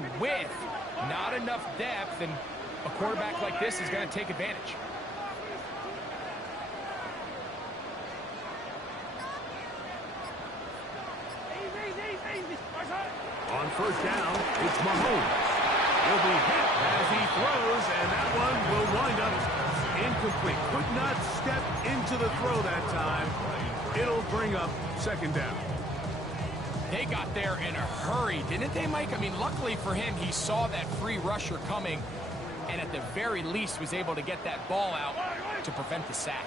much width, not enough depth, and a quarterback like this is going to take advantage. On first down, it's Mahomes. He'll be hit as he throws, and that one will wind up incomplete. Could not step into the throw that time. It'll bring up second down. They got there in a hurry, didn't they, Mike? I mean, luckily for him, he saw that free rusher coming, and at the very least was able to get that ball out to prevent the sack.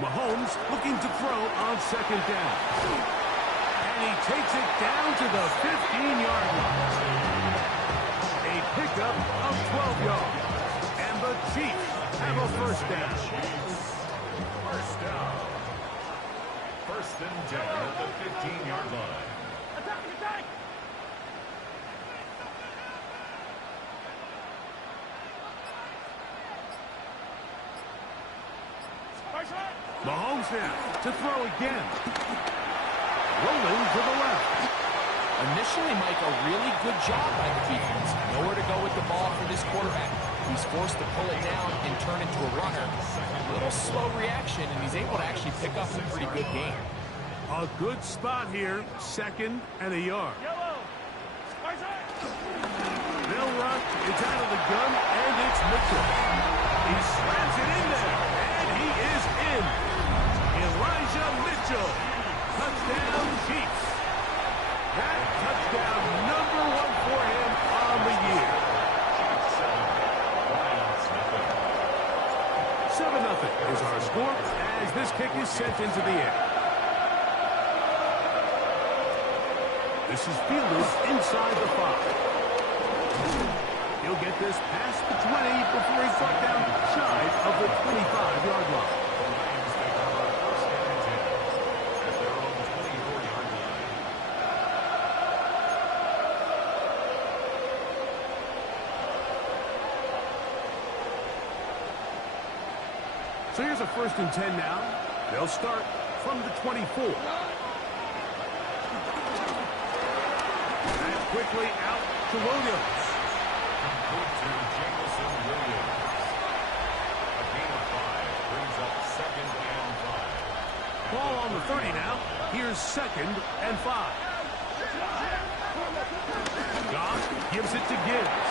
Mahomes looking to throw on second down. And he takes it down to the 15-yard line. A pickup of 12 yards. And the Chiefs have a first down. First down. First and 10 at the 15-yard line. Attack! Mahomes now to throw again. Rolling to the left. Initially, Mike, a really good job by the defense. Nowhere to go with the ball for this quarterback. He's forced to pull it down and turn into a runner. A little slow reaction, and he's able to actually pick up a pretty good gain. A good spot here, second and a yard. They'll run. It's out of the gun, and it's Mitchell. He slams it in there, and he is in. Elijah Mitchell. Touchdown, Chiefs. That touchdown number one for him on the year. 7-0 is our score as this kick is sent into the air. This is fielded inside the 5. He'll get this past the 20 before he's brought down shy of the 25-yard line. So here's a first and 10 now. They'll start from the 24. And quickly out to Williams. Complete to Jameson Williams. A gain of 5 brings up second and 5. Ball on the 30 now. Here's second and 5. Goff gives it to Gibbs.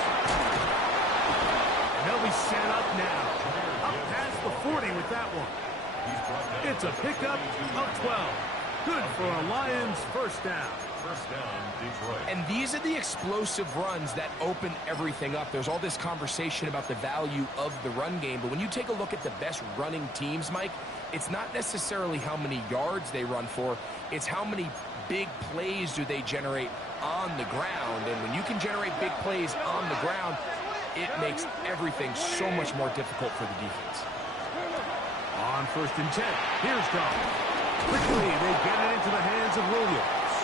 And they'll be set up now. Up past the 40 with that one. It's a pickup of 12. Good for a Lions first down. First down, Detroit. And these are the explosive runs that open everything up. There's all this conversation about the value of the run game, but when you take a look at the best running teams, Mike, it's not necessarily how many yards they run for, it's how many big plays do they generate on the ground. And when you can generate big plays on the ground, it makes everything so much more difficult for the defense. On first and 10, here's Goff. Quickly, they get it into the hands of Williams.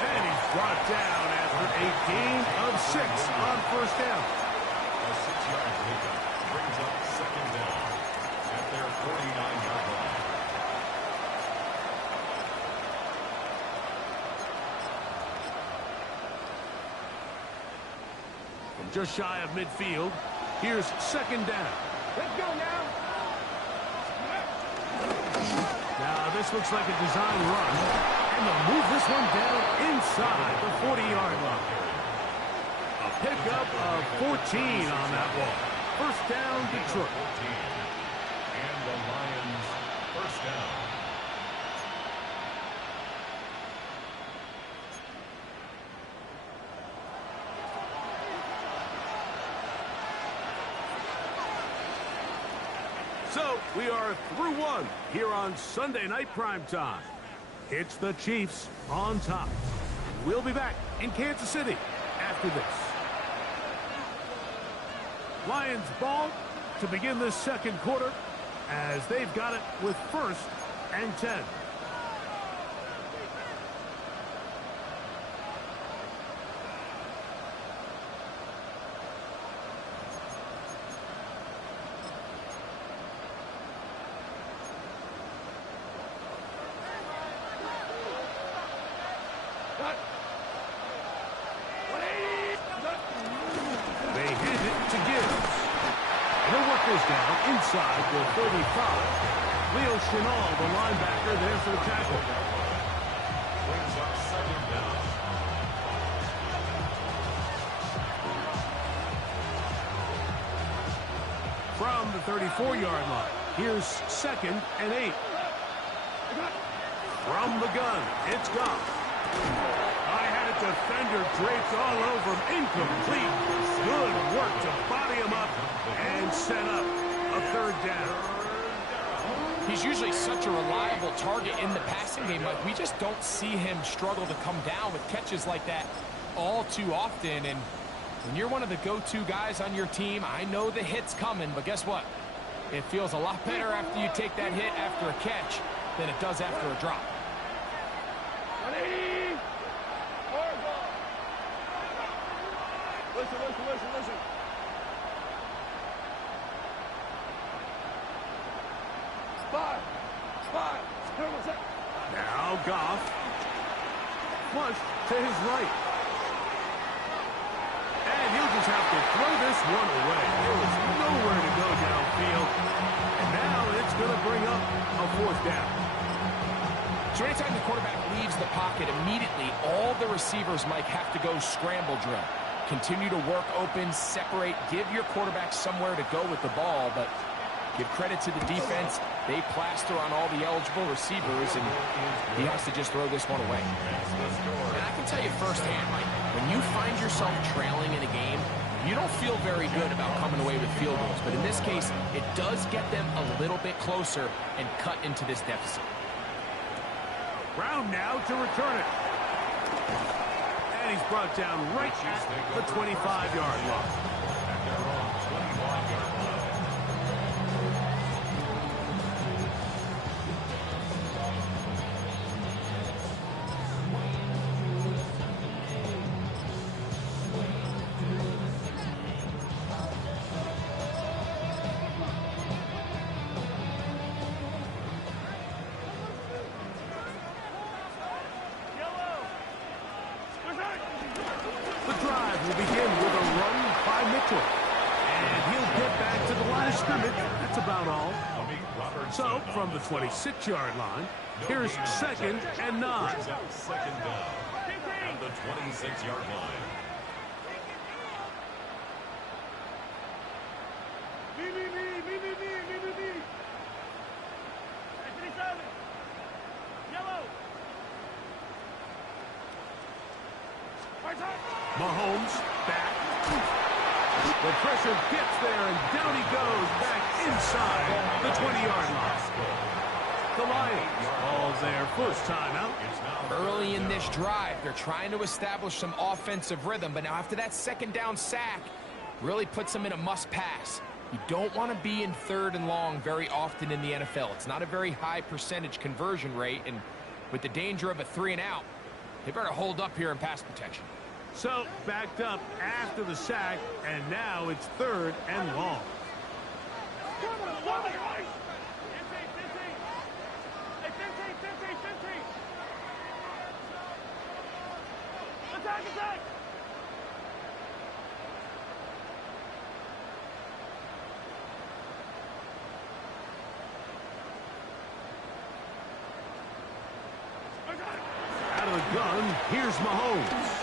And he's brought down after a gain of 6 on first down. A 6-yard pickup brings up second down at their 49-yard line. From just shy of midfield, here's second down. Let's go now. Now, this looks like a design run. And they'll move this one down inside the 40-yard line. A pickup of 14 on that one. First down, Detroit. 14. And the Lions first down. So, we are through one here on Sunday Night Primetime. It's the Chiefs on top. We'll be back in Kansas City after this. Lions ball to begin this second quarter as they've got it with first and 10. They hand it to Gibbs. He'll work this down inside the 35. Leo Chenal, the linebacker, there for the tackle. Brings up second down. From the 34-yard line, here's 2nd and 8. From the gun, it's Goff. I had a defender draped all over him. Incomplete. Good work to body him up and set up a 3rd down. He's usually such a reliable target in the passing game. Like, we just don't see him struggle to come down with catches like that all too often. And when you're one of the go-to guys on your team, I know the hit's coming, but guess what? It feels a lot better after you take that hit after a catch than it does after a drop. Listen. Five. Now Goff. Flush to his right. And he'll just have to throw this one away. There was nowhere to go downfield. And now it's going to bring up a 4th down. So anytime the quarterback leaves the pocket, immediately all the receivers might have to go scramble drill. Continue to work open, separate, give your quarterback somewhere to go with the ball, but give credit to the defense. They plaster on all the eligible receivers, and he has to just throw this one away. And I can tell you firsthand, Mike, when you find yourself trailing in a game, you don't feel very good about coming away with field goals. But in this case, it does get them a little bit closer and cut into this deficit. Brown now to return it. And he's brought down right at the 25-yard line. At their own 25-yard line. The drive will begin with a run by Mitchell. And he'll get back to the line of scrimmage. That's about all. So, from the 26-yard line, here's 2nd and 9. Brings up 2nd down. At the 26-yard line. Mahomes back. The pressure gets there, and down he goes back inside the 20-yard line. The Lions all their first time out. Early in this drive, they're trying to establish some offensive rhythm, but now after that 2nd down sack, really puts them in a must-pass. You don't want to be in 3rd and long very often in the NFL. It's not a very high percentage conversion rate, and with the danger of a 3-and-out, they better hold up here in pass protection. So, backed up after the sack, and now it's 3rd and long. Attack! Out of the gun, here's Mahomes.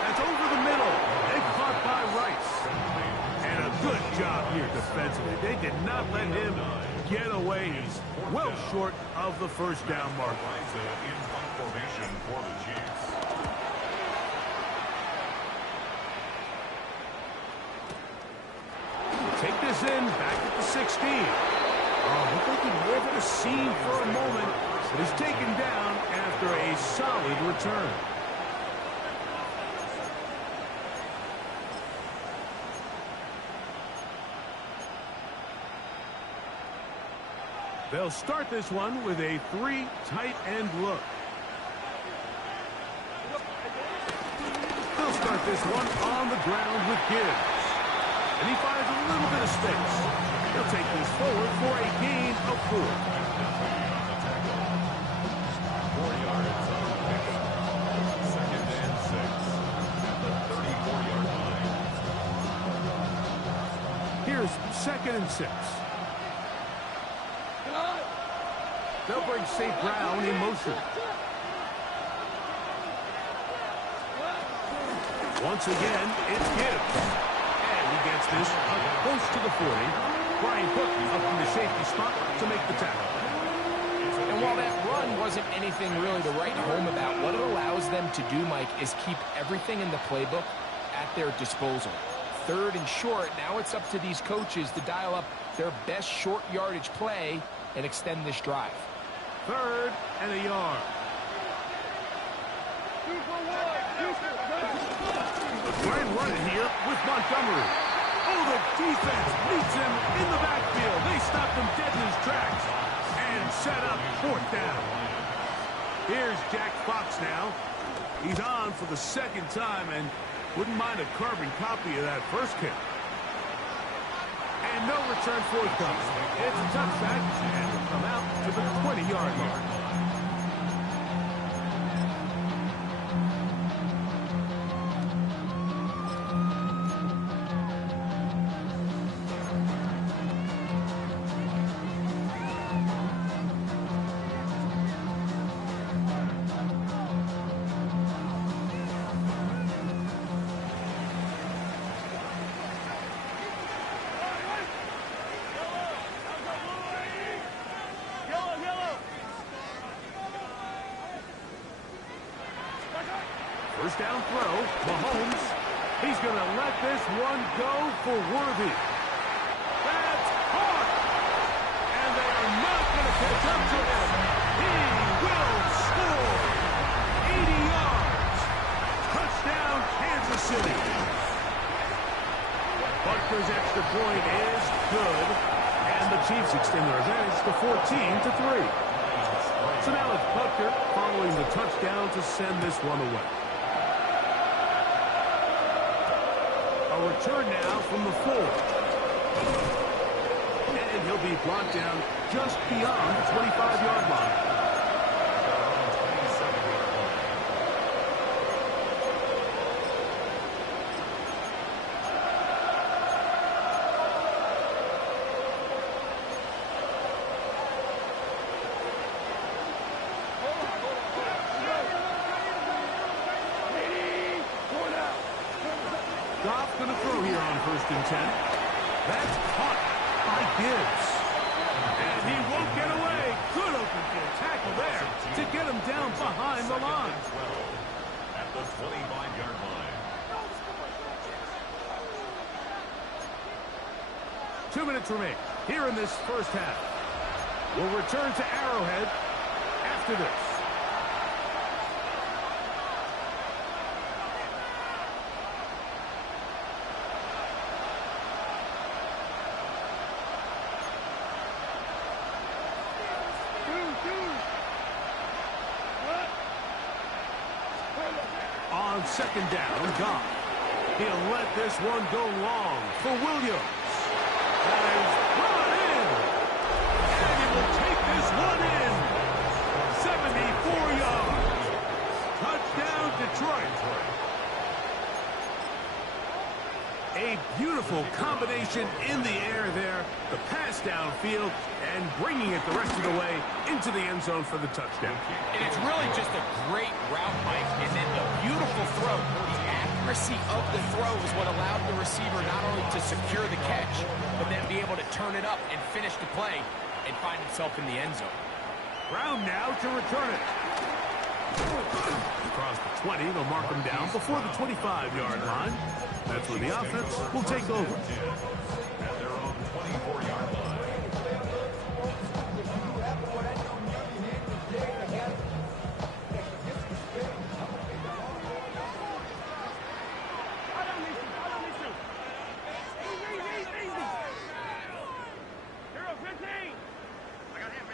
That's over the middle. They caught by Rice. And a good job here defensively. They did not let him get away. He's well short of the 1st down mark. In formation for the Chiefs. Take this in, back at the 16. Oh, looked like he lived in a scene for a moment, but is taken down after a solid return. They'll start this one with a 3 tight end look. They'll start this one on the ground with Gibbs. And he finds a little bit of space. He'll take this forward for a gain of 4. 4 yards on the pickup. 2nd and 6 at the 34-yard line. Here's 2nd and 6. They'll bring St. Brown in motion. Once again, it's Gibbs. And he gets this up close to the 40. Brian Cook up in the safety spot to make the tackle. And while that run wasn't anything really to write home about, what it allows them to do, Mike, is keep everything in the playbook at their disposal. 3rd and short, now it's up to these coaches to dial up their best short yardage play and extend this drive. 3rd and a yard. A grand run here with Montgomery. Oh, the defense meets him in the backfield. They stopped him dead in his tracks and set up 4th down. Here's Jack Fox now. He's on for the 2nd time and wouldn't mind a carbon copy of that first kick. And no return forthcoming. It's a touchback, and will come out to the 20-yard line. First down throw, Mahomes. He's going to let this one go for Worthy. That's hard. And they are not going to catch up to him. He will score. 80 yards. Touchdown, Kansas City. Butker's extra point is good. And the Chiefs extend their advantage to 14-3. So now it's Butker following the touchdown to send this one away. A return now from the 4. And he'll be brought down just beyond the 25-yard line. Goff going to throw here on 1st and 10. That's caught by Gibbs. And he won't get away. Good open field tackle there to get him down behind the line. At the 25-yard line. 2 minutes remain here in this first half. We'll return to Arrowhead after this. On 2nd down, Goff. He'll let this one go long for Williams. And he's brought in. And he will take this one in. 74 yards. Touchdown, Detroit. A beautiful combination in the air there. The pass downfield and bringing it the rest of the way into the end zone for the touchdown. And it's really just a great route, Mike, and then the beautiful throw. The accuracy of the throw is what allowed the receiver not only to secure the catch, but then be able to turn it up and finish the play and find himself in the end zone. Brown now to return it. Across the 20, they'll mark him down before the 25-yard line. That's where the offense will take over. At their own 24-yard line. Hero 15. I got him.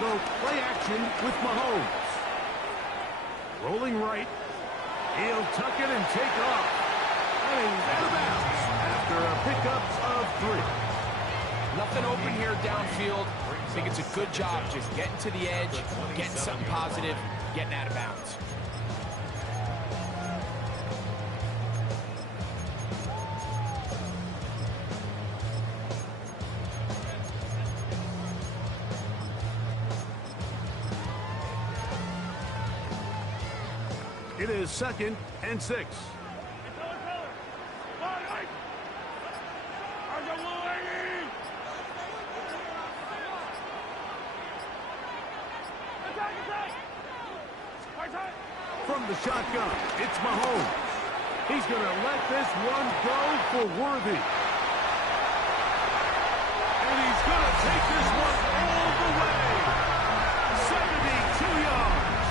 go play action with Mahomes. Rolling right. He'll tuck it and take off. And he's out of bounds after a pickup of 3. Nothing open here downfield. I think it's a good job just getting to the edge, getting something positive, getting out of bounds. It is 2nd and 6. From the shotgun, it's Mahomes. He's going to let this one go for Worthy. And he's going to take this one all the way. 72 yards.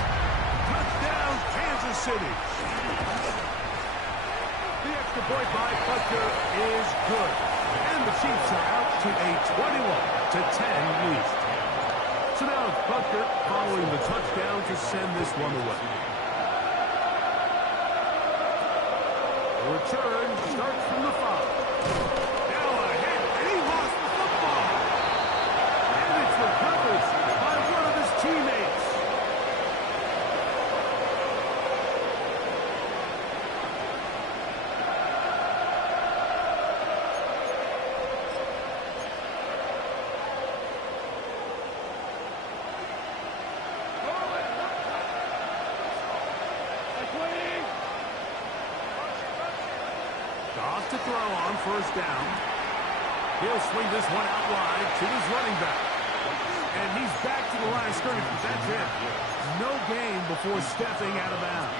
Touchdown, Kansas City. The extra point by Butker is good. And the Chiefs are out to a 21-10 lead. So now it's Butker following the touchdown to send this one away. The return starts from the 5. Now ahead, and he lost the football. And it's recovered by one of his teammates. Goff to throw on 1st down. He'll swing this one out wide to his running back. And he's back to the line of scrimmage. That's it. No gain before stepping out of bounds.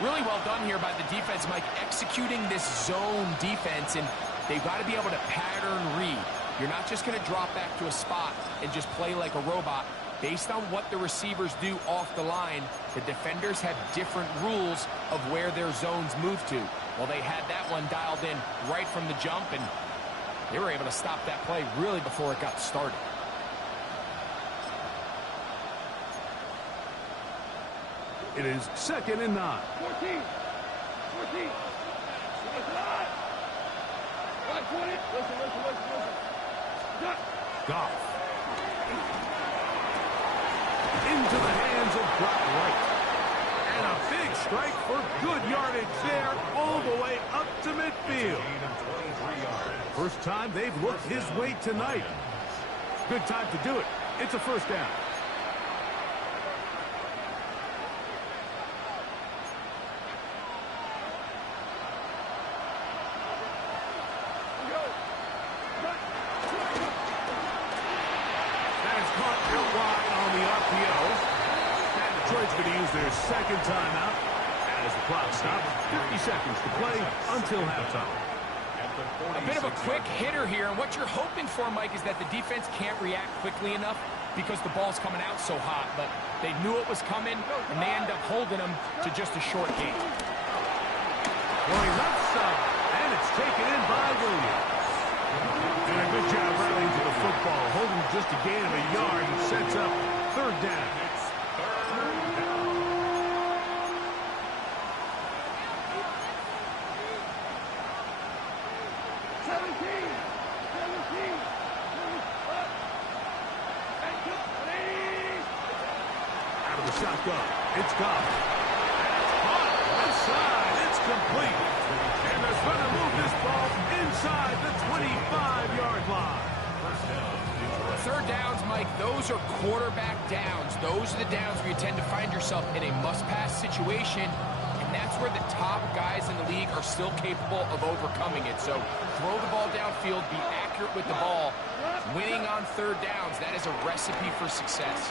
Really well done here by the defense, Mike, executing this zone defense, and they've got to be able to pattern read. You're not just going to drop back to a spot and just play like a robot. Based on what the receivers do off the line, the defenders have different rules of where their zones move to. Well, they had that one dialed in right from the jump, and they were able to stop that play really before it got started. It is 2nd and 9. 14. 14. Listen. Goff. Into the hands of Brock Wright. And a big strike for good yardage there all the way up to midfield. First time they've looked his way tonight. Good time to do it. It's a 1st down. That is caught out wide on the RPO. And Detroit's going to use their 2nd timeout as the clock stops. 50 seconds to play until halftime. A bit of a quick hitter here, and what you're hoping for, Mike, is that the defense can't react quickly enough because the ball's coming out so hot, but they knew it was coming, and they end up holding them to just a short gain. Going left side, and it's taken in by Williams. Doing a good job rallying to the football, holding just a gain of a yard and sets up 3rd down. Out of the shotgun, it's Goff. Caught left side, it's complete. And they're going to move this ball inside the 25-yard line. 3rd downs, Mike, those are quarterback downs. Those are the downs where you tend to find yourself in a must-pass situation, and that's where the top guys in the league are still capable of overcoming it. So throw the ball downfield, be accurate with the ball. Winning on 3rd downs, that is a recipe for success.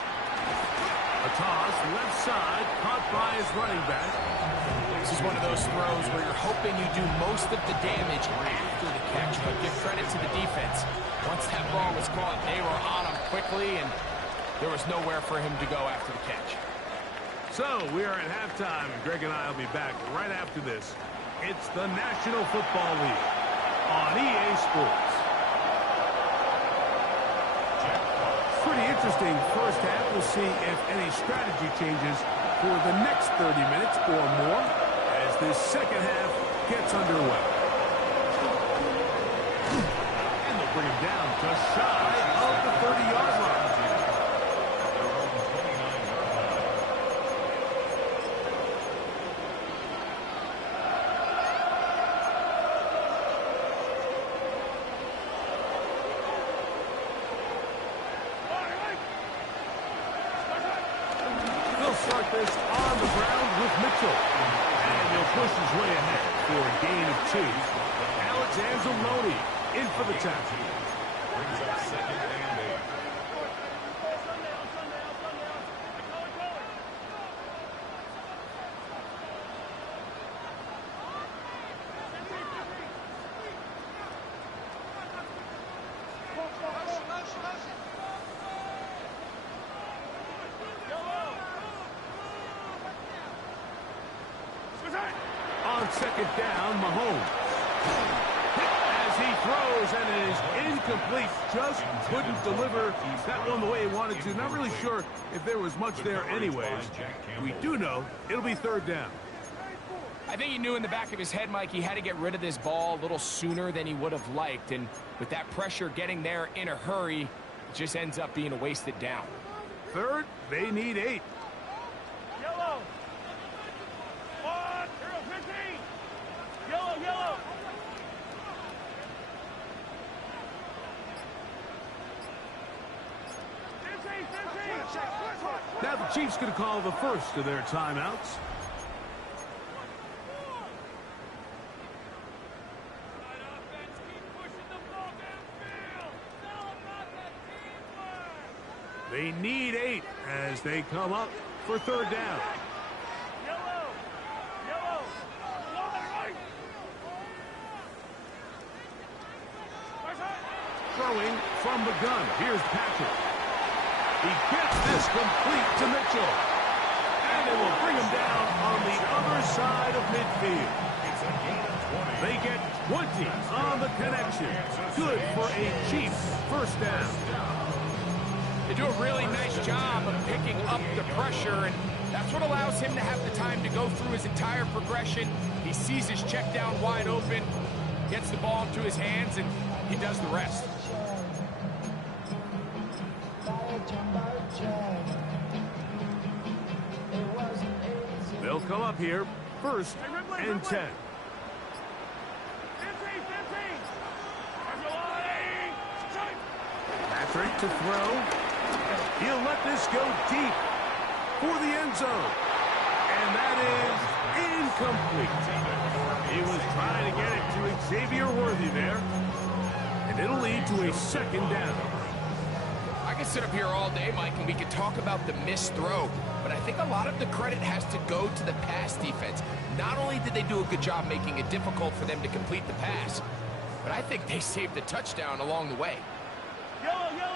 A toss, left side, caught by his running back. This is one of those throws where you're hoping you do most of the damage after the catch, but give credit to the defense. Once that ball was caught, they were on him quickly, and there was nowhere for him to go after the catch. So we are at halftime, and Greg and I will be back right after this. It's the National Football League on EA Sports. Pretty interesting. interesting first half. We'll see if any strategy changes for the next 30 minutes or more as this second half gets underway. And they'll bring him down just shy of the 30-yard line. Start this on the ground with Mitchell. And he'll push his way ahead for a gain of 2. Alex Anzalone in for the tackle. Brings up second and 8. On second down, Mahomes. As he throws, and it is incomplete. Just couldn't deliver that one the way he wanted to. Not really sure if there was much there anyways. We do know it'll be third down. I think he knew in the back of his head, Mike, he had to get rid of this ball a little sooner than he would have liked. And with that pressure getting there in a hurry, it just ends up being a wasted down. Third, they need 8. Yellow. 1, 15. Yellow, yellow. Now the Chiefs going to call the first of their timeouts. They need 8 as they come up for third down. Yellow. Yellow. Throwing from the gun. Here's Patrick. He gets this complete to Mitchell. And it will bring him down on the other side of midfield. It's a gain of 20. They get 20 on the connection. Good for a Chiefs first down. They do a really nice job of picking up the pressure, and that's what allows him to have the time to go through his entire progression. He sees his check down wide open, gets the ball into his hands, and he does the rest. They'll come up here, first and 10. Patrick to throw. He'll let this go deep for the end zone. And that is incomplete. He was trying to get it to Xavier Worthy there. And it'll lead to a second down. I could sit up here all day, Mike, and we could talk about the missed throw, but I think a lot of the credit has to go to the pass defense. Not only did they do a good job making it difficult for them to complete the pass, but I think they saved the touchdown along the way. Yellow, yellow.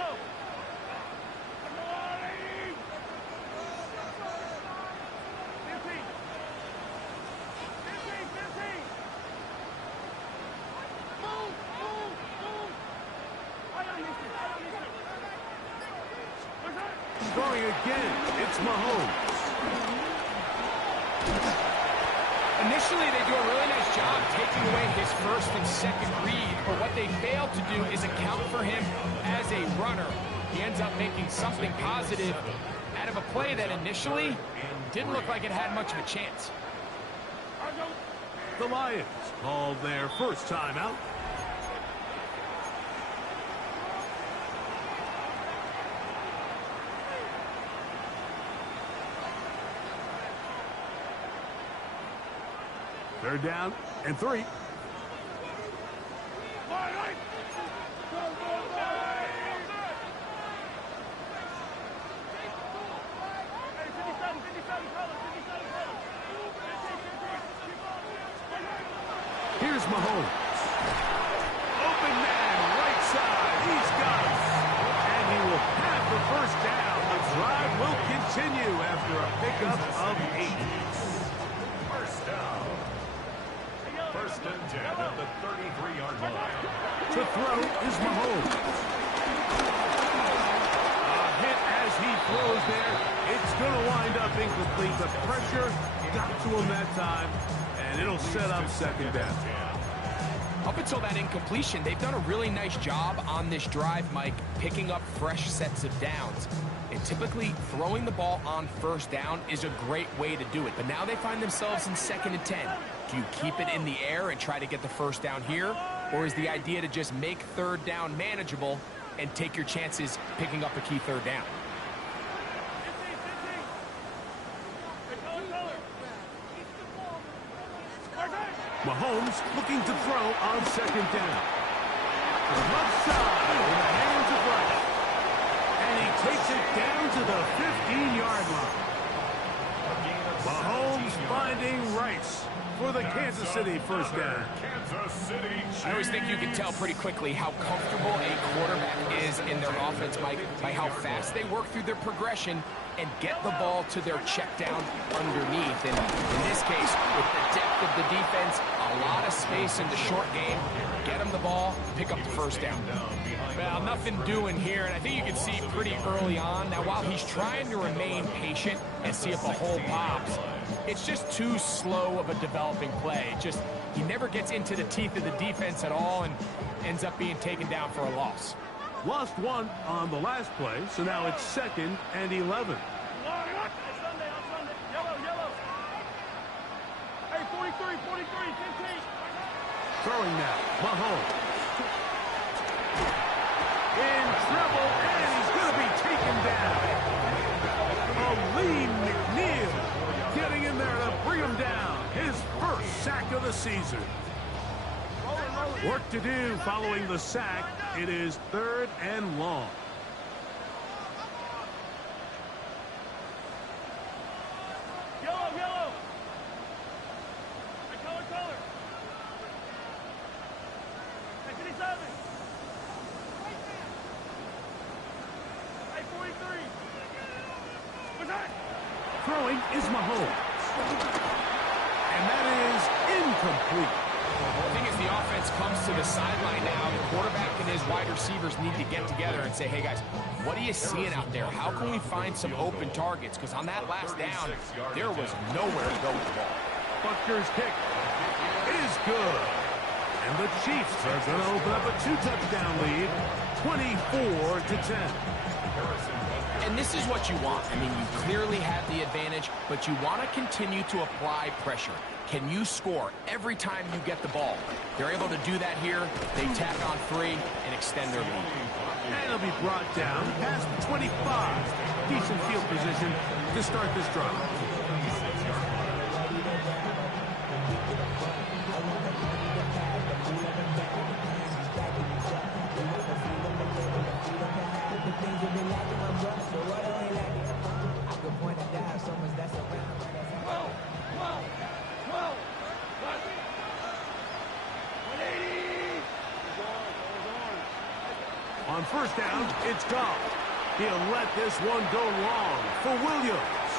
Throwing again, it's Mahomes. Initially, they do a really nice job taking away his first and second read, but what they fail to do is account for him as a runner. He ends up making something positive out of a play that initially didn't look like it had much of a chance. The Lions called their first timeout. Third down and 3. Here's Mahomes. Open man, right side. He's got it. And he will have the first down. The drive will continue after a pickup of 8. First down. First and 10 at the 33-yard line. To throw is Mahomes. A hit incomplete. The pressure got to him that time, and it'll set up second down. Up until that incompletion, they've done a really nice job on this drive, Mike, picking up fresh sets of downs. And typically, throwing the ball on first down is a great way to do it. But now they find themselves in 2nd and 10. Do you keep it in the air and try to get the first down here? Or is the idea to just make 3rd down manageable and take your chances picking up a key 3rd down? Mahomes looking to throw on 2nd down. The left side in the hands of Rice. And he takes it down to the 15-yard line. Mahomes finding Rice for the Kansas City first down. I always think you can tell pretty quickly how comfortable a quarterback is in their offense, Mike, by how fast they work through their progression and get the ball to their check down underneath. And in this case, with the depth of the defense, a lot of space in the short game, get them the ball, pick up the first down. Well, nothing doing here, and I think you can see pretty early on. Now, while he's trying to remain patient and see if a hole pops, it's just too slow of a developing play. He never gets into the teeth of the defense at all and ends up being taken down for a loss. Lost one on the last play, so now it's 2nd and 11. On Sunday. Yellow. Hey, 43, 15. Throwing now, Mahomes. In trouble, and he's going to be taken down. Aleem McNeil getting in there to bring him down. His first sack of the season. Work to do following the sack. It is 3rd and long. Yellow. Hey, color. Hey, 57. Hey, 43. What's that? Throwing is Mahomes. And that is incomplete. The thing is, the offense comes to the sideline now. The quarterback and his wide receivers need to get together and say, hey, guys, what are you seeing out there? How can we find some open targets? Because on that last down, there was nowhere to go with the ball. Butker's kick is good. And the Chiefs are going to open up a 2-touchdown lead, 24-10. And this is what you want. I mean, you clearly have the advantage, but you want to continue to apply pressure. Can you score every time you get the ball? They're able to do that here. They tack on 3 and extend their lead. And it'll be brought down past the 25. Decent field position to start this drive. On first down, it's Goff. He'll let this one go long for Williams.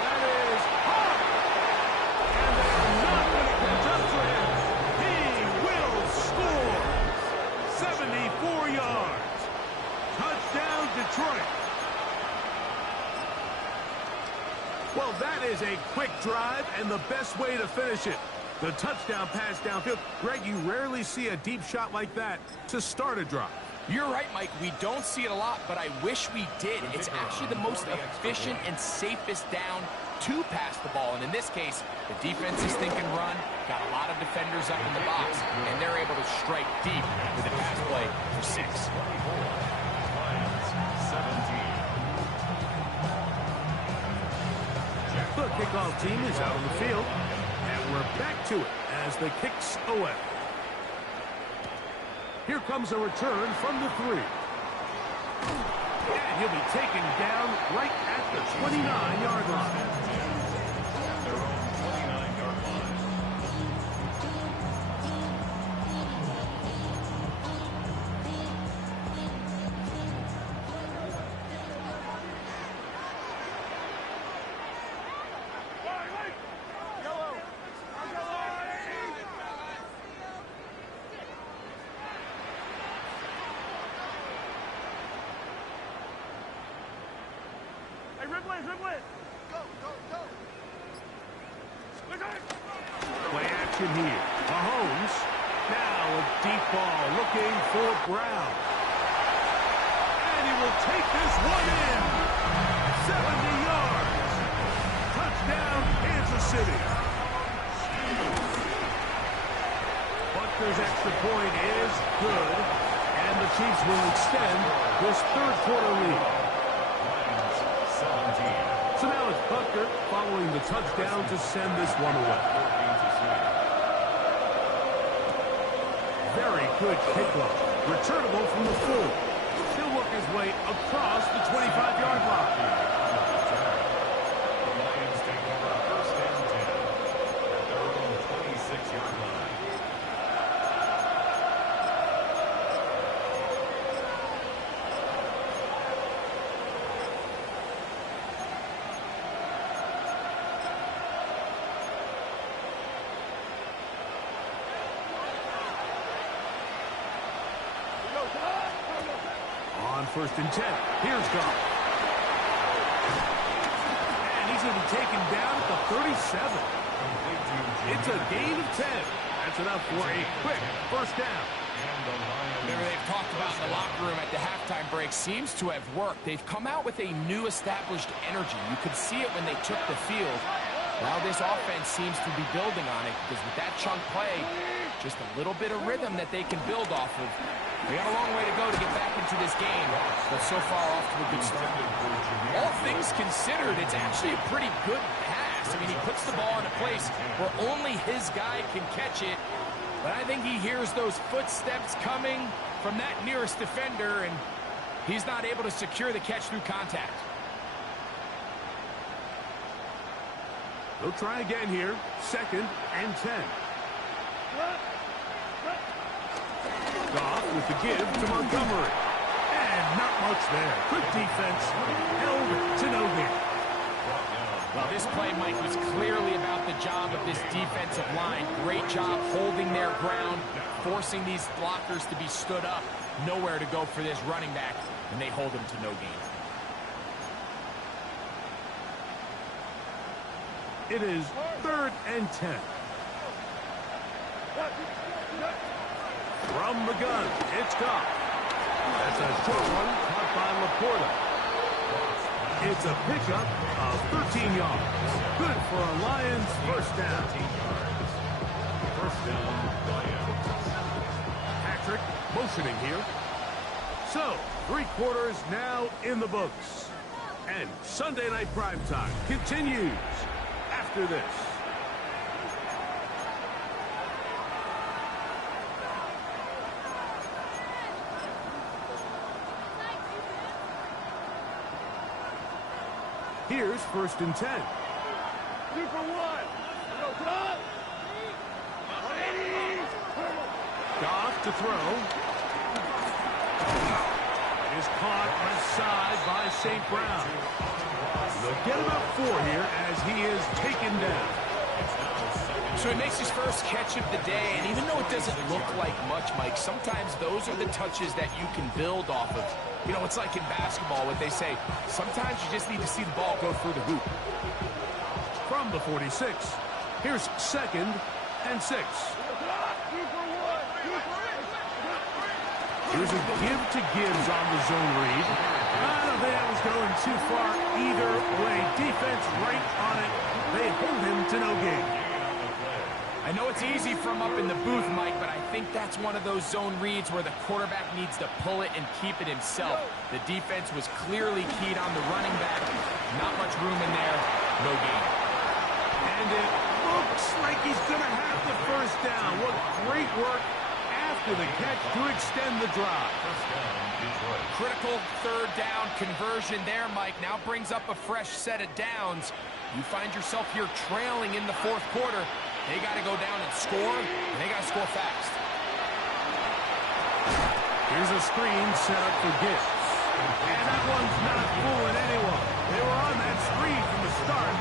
That is hard. And they're not going to catch up to him. He will score. 74 yards. Touchdown, Detroit. Well, that is a quick drive and the best way to finish it. The touchdown pass downfield. Greg, you rarely see a deep shot like that to start a drive. You're right, Mike. We don't see it a lot, but I wish we did. It's actually the most efficient and safest down to pass the ball. And in this case, the defense is thinking run, got a lot of defenders up in the box, and they're able to strike deep with a pass play for 6. The kickoff team is out on the field, and we're back to it as the kicks away. Here comes a return from the 3. And he'll be taken down right at the 29-yard line. Their own 29-yard line. Hey, rip it. Play action here. Mahomes. Now a deep ball looking for Brown. And he will take this one in. 70 yards. Touchdown, Kansas City. Butker's extra point is good. And the Chiefs will extend this third quarter lead. So now it's Butker following the touchdown to send this one away. Very good kickoff. Returnable from the full. He'll work his way across the 25-yard line. The Lions take over first and 10 at their own 26-yard line. On first and 10, here's Goff. And he's going to be taken down at the 37. It's a gain of 10. That's enough for a quick first down. Whatever they've talked about in the locker room at the halftime break seems to have worked. They've come out with a new established energy. You could see it when they took the field. Now this offense seems to be building on it because with that chunk play, just a little bit of rhythm that they can build off of. They got a long way to go to get back into this game, but so far off to a good start. All things considered, it's actually a pretty good pass. I mean, he puts the ball in a place where only his guy can catch it, but I think he hears those footsteps coming from that nearest defender, and he's not able to secure the catch through contact. They'll try again here. Second and 10. Goff with the give to Montgomery. And not much there. Good defense. Held to no gain. Well, this play, Mike, was clearly about the job of this defensive line. Great job holding their ground, forcing these blockers to be stood up. Nowhere to go for this running back, and they hold him to no gain. It is third and 10. From the gun, it's Goff. That's a short one caught by Laporta. It's a pickup of 13 yards. Good for a Lions first down. First down, Lions. Patrick motioning here. So, 3 quarters now in the books. And Sunday Night Primetime continues after this. Here's first and 10. 2 for 1. Goff to throw. It is caught left side by St. Brown. They'll get about 4 here as he is taken down. So he makes his first catch of the day, and even though it doesn't look like much, Mike, sometimes those are the touches that you can build off of. You know, it's like in basketball what they say, sometimes you just need to see the ball go through the hoop. From the 46, here's second and 6. Here's a give to Gibbs on the zone read. I don't think that was going too far either way. Defense right on it. They hold him to no gain. I know it's easy from up in the booth, Mike, but I think that's one of those zone reads where the quarterback needs to pull it and keep it himself. The defense was clearly keyed on the running back. Not much room in there. No gain. And it looks like he's going to have the first down. What great work after the catch to extend the drive. First down, Detroit. Critical third down conversion there, Mike. Now brings up a fresh set of downs. You find yourself here trailing in the fourth quarter. They got to go down and score, and they got to score fast. Here's a screen set up for Gibbs. And that one's not fooling anyone. They were on that screen from the start,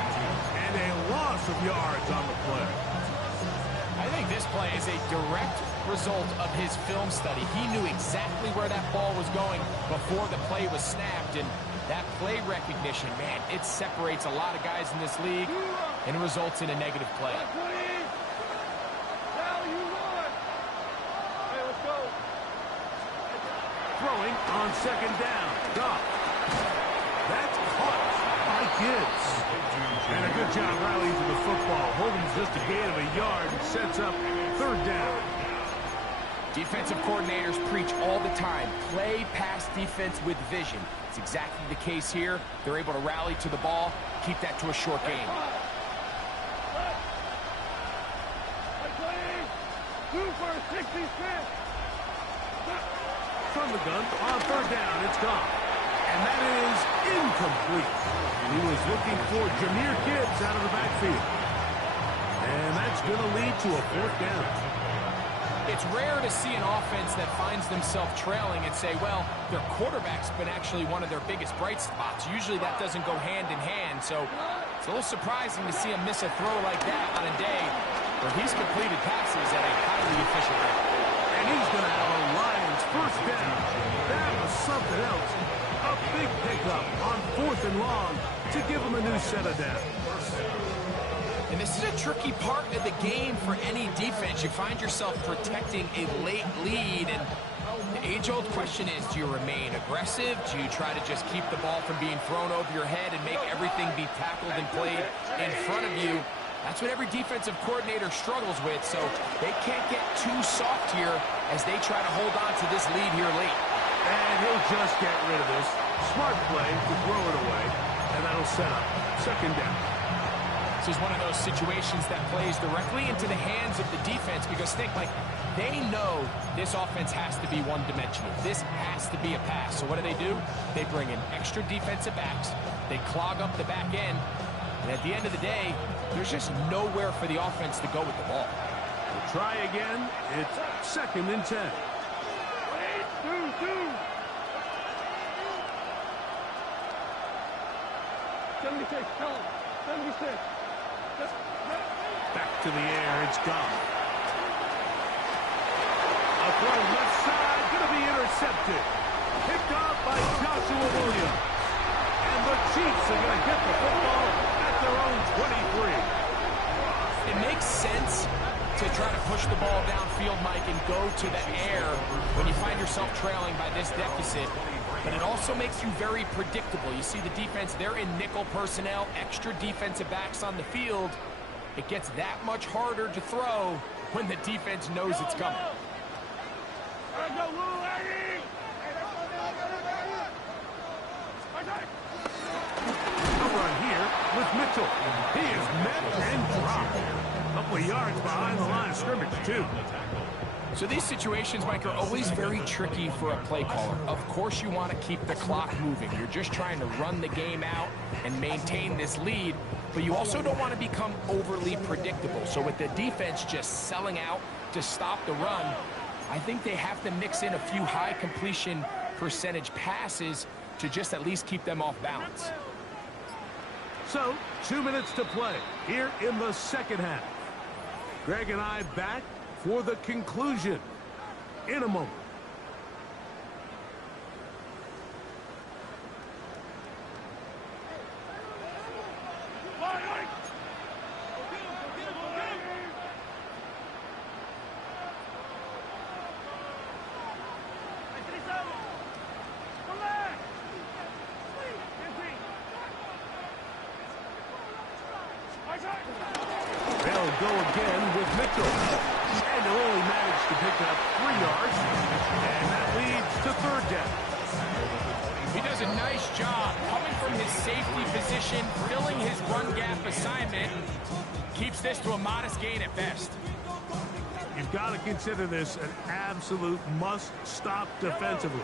and a loss of yards on the play. I I think this play is a direct result of his film study. He knew exactly where that ball was going before the play was snapped, and that play recognition, man, it separates a lot of guys in this league and results in a negative play. Throwing on second down. Goff. That's caught by Gibbs. And a good job rallying to the football. Holding's just a gain of a yard and sets up third down. Defensive coordinators preach all the time, play pass defense with vision. It's exactly the case here. They're able to rally to the ball, keep that to a short game. From the gun on third down, it's gone. And that is incomplete. He was looking for Jahmyr Gibbs out of the backfield. And that's going to lead to a fourth down. It's rare to see an offense that finds themselves trailing and say, well, their quarterback's been actually one of their biggest bright spots. Usually that doesn't go hand in hand, so it's a little surprising to see him miss a throw like that on a day where he's completed passes at a highly efficient rate. And he's going to have a Lions first down. That was something else. A big pickup on fourth and long to give him a new set of downs. And this is a tricky part of the game for any defense. You find yourself protecting a late lead, and the age-old question is, do you remain aggressive? Do you try to just keep the ball from being thrown over your head and make everything be tackled and played in front of you? That's what every defensive coordinator struggles with, so they can't get too soft here as they try to hold on to this lead here late. And he'll just get rid of this. Smart play to throw it away, and that'll set up second down. This is one of those situations that plays directly into the hands of the defense because think, like, they know this offense has to be one-dimensional. This has to be a pass. So what do? They bring in extra defensive backs. They clog up the back end. And at the end of the day, there's just nowhere for the offense to go with the ball. We'll try again. It's second and 10. 76, tell him. 76. Back to the air, it's gone. A throw left side, going to be intercepted. Picked off by Joshua Williams. And the Chiefs are going to get the football at their own 23. It makes sense to try to push the ball downfield, Mike, and go to the air when you find yourself trailing by this deficit. But it also makes you very predictable. You see the defense, they're in nickel personnel, extra defensive backs on the field. It gets that much harder to throw when the defense knows it's coming. A run here with Mitchell. He is met and dropped. A couple of yards behind the line of scrimmage, too. So these situations, Mike, are always very tricky for a play caller. Of course you want to keep the clock moving. You're just trying to run the game out and maintain this lead, but you also don't want to become overly predictable. So with the defense just selling out to stop the run, I think they have to mix in a few high completion percentage passes to just at least keep them off balance. So, 2 minutes to play here in the second half. Greg and I back for the conclusion in a moment. They'll go again with Mitchell. And they'll only manage to pick up 3 yards. And that leads to third down. He does a nice job coming from his safety position, filling his run gap assignment. Keeps this to a modest gain at best. You've got to consider this an absolute must-stop defensively.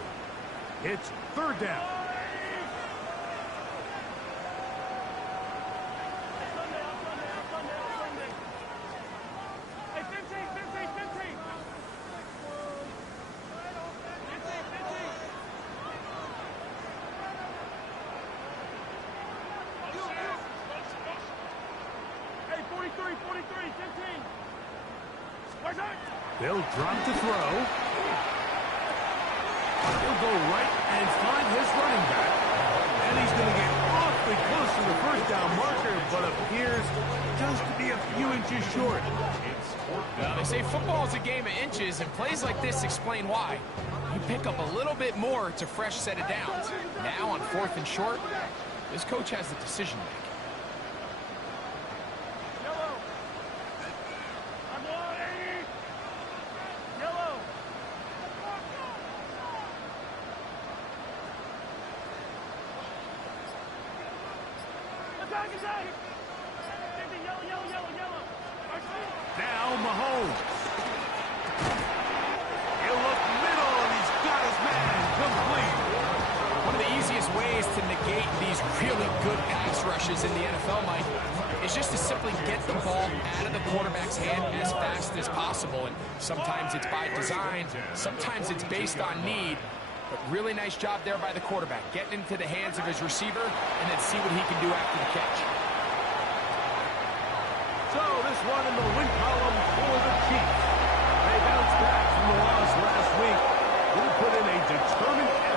It's third down. They'll drop to throw. He'll go right and find his running back. And he's going to get awfully close to the first down marker, but appears just to be a few inches short. They say football is a game of inches, and plays like this explain why. You pick up a little bit more, it's a fresh set of downs. Now on 4th and short, this coach has the decision to make. Now Mahomes. He'll look middle, and he's got his man complete. One of the easiest ways to negate these really good pass rushes in the NFL, Mike, is just to simply get the ball out of the quarterback's hand as fast as possible. And sometimes it's by design, sometimes it's based on need. But really nice job there by the quarterback, getting into the hands of his receiver and then see what he can do after the catch. So this one in the win column for the Chiefs. They bounced back from the loss last week. They put in a determined